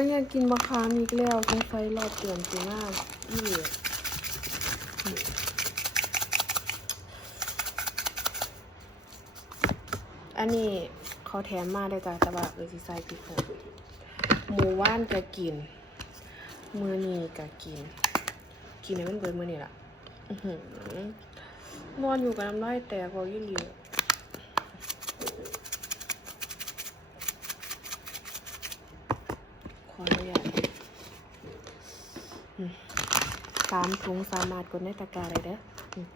ยอยากกินมะขามอีกแล้วสงสัยรอบเดือนสิหน้าอีเหลียอันนี้เขาแถมมาได้จ้ะแต่ว่าสิใส่พริกผงหมูว่านก็กินมือนี้ก็กินให้มันเบิดมือนี่ล่ะนอนอยู่กับน้ำลายแตกบอกอีเหลียขออนุญาต3 ถุงสามารถกดในตะกร้าได้เด้อ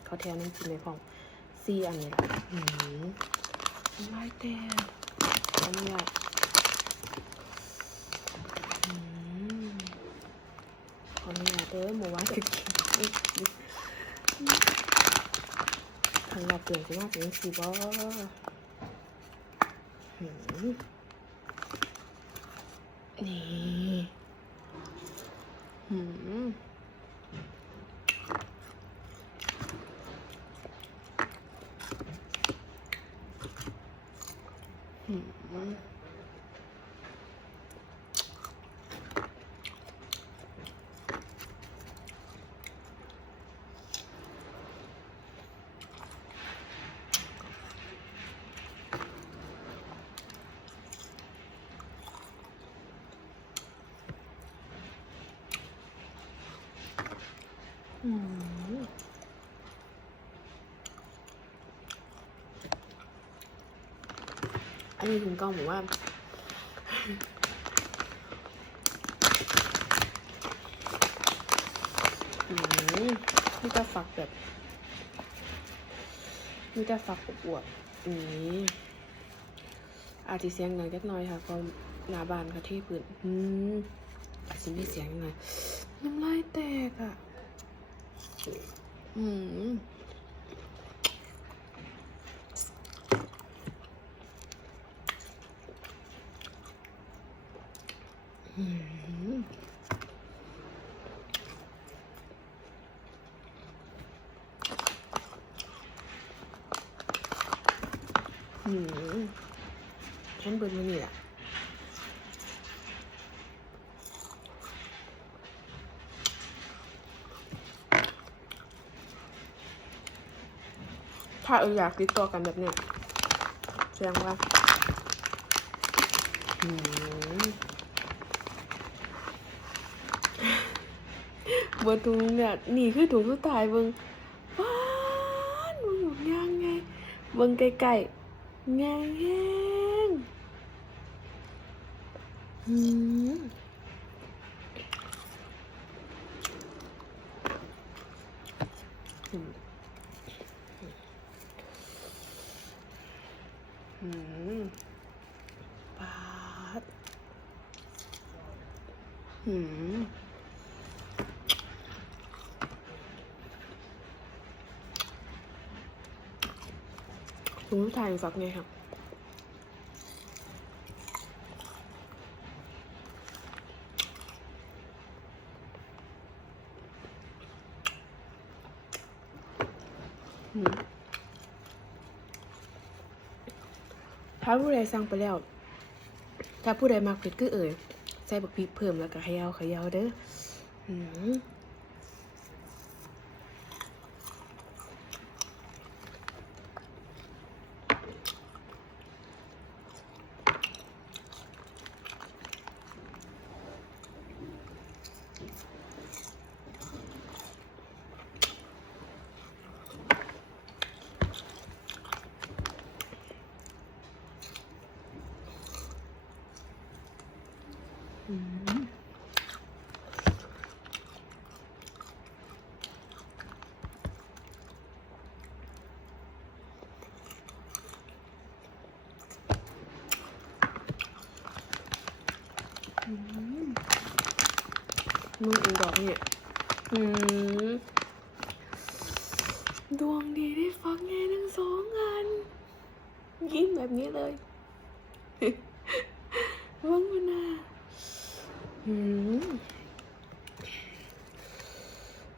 เขาแถมน้ำจิ้มในของ4 อันนี้ล่ะน้ำลายแตกขออนุญาตขออนุญาตเด้อหมูว่านก็กินทางเราเปลี่ยนสิว่าเป็นสีบ่นี่อันนี้คุณก้องบอกว่านี่จะฝักแบบนี่จะฝักอวบนี่อาจจะเสียงหน่อยเล็กน้อยค่ะเพราะหน้าบ้านค่ะที่พื้นอาจจะมีเสียงหน่อยน้ำลายแตกอ่ะฉันเบิร์นมานี่แหละถ้าอยากติดต่อกันแบบเนี้ยแสดงว่าเบอร์ถุงเนี่ยนี่คือถุงสุดท้ายเบิ้งว้านมึงอยู่ยังไงเบิ้งไกลๆไงแห้งปาดถุงสุดท้ายฝักไงครับถ้าผู้ใดสั่งไปแล้วถ้าผู้ใดมักเผ็ดก็ใส่บักพริกเพิ่มแล้วก็เขย่าเด้อนุ่มดอกเนี่ยดวงดีได้ฟักไงทั้ง2 อันยิ้มแบบนี้เลยวังมันน่ะ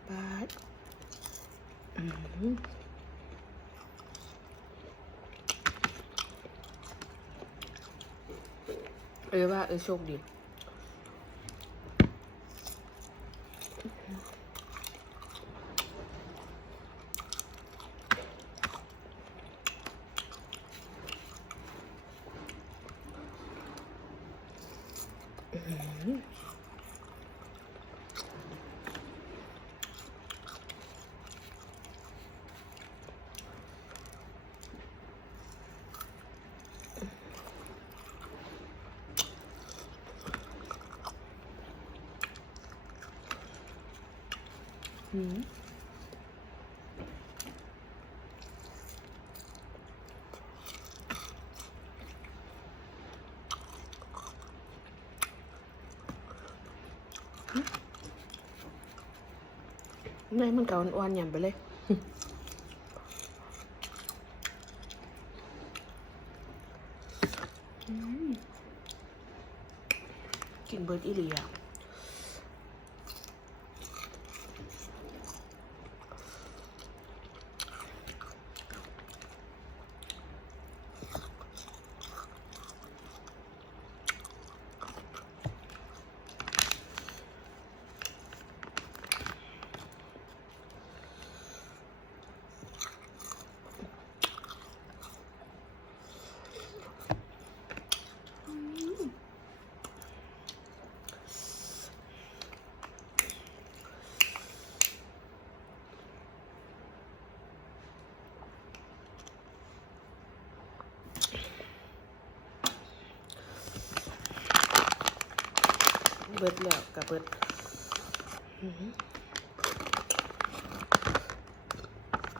บาดว่าโชคดี อื้อหืออืมไม่มันก็อ่อนๆหยำไปเลยกินเบิร์ดอีหลีอ่ะเบิร์ดแล้วกับเบิร์ด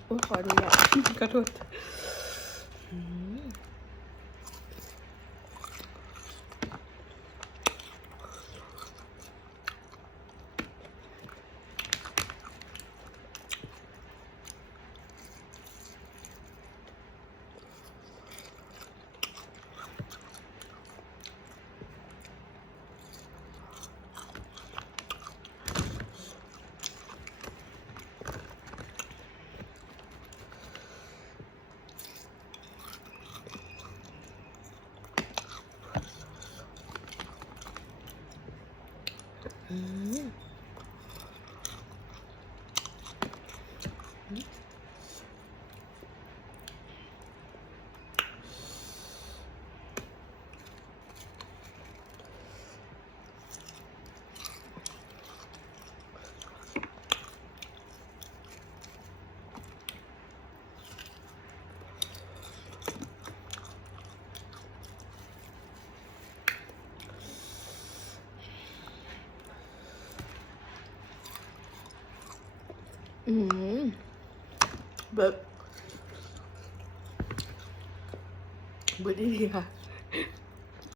โอ้ยขอดูแล้วกระโดดเบิร์ดดีค่ะ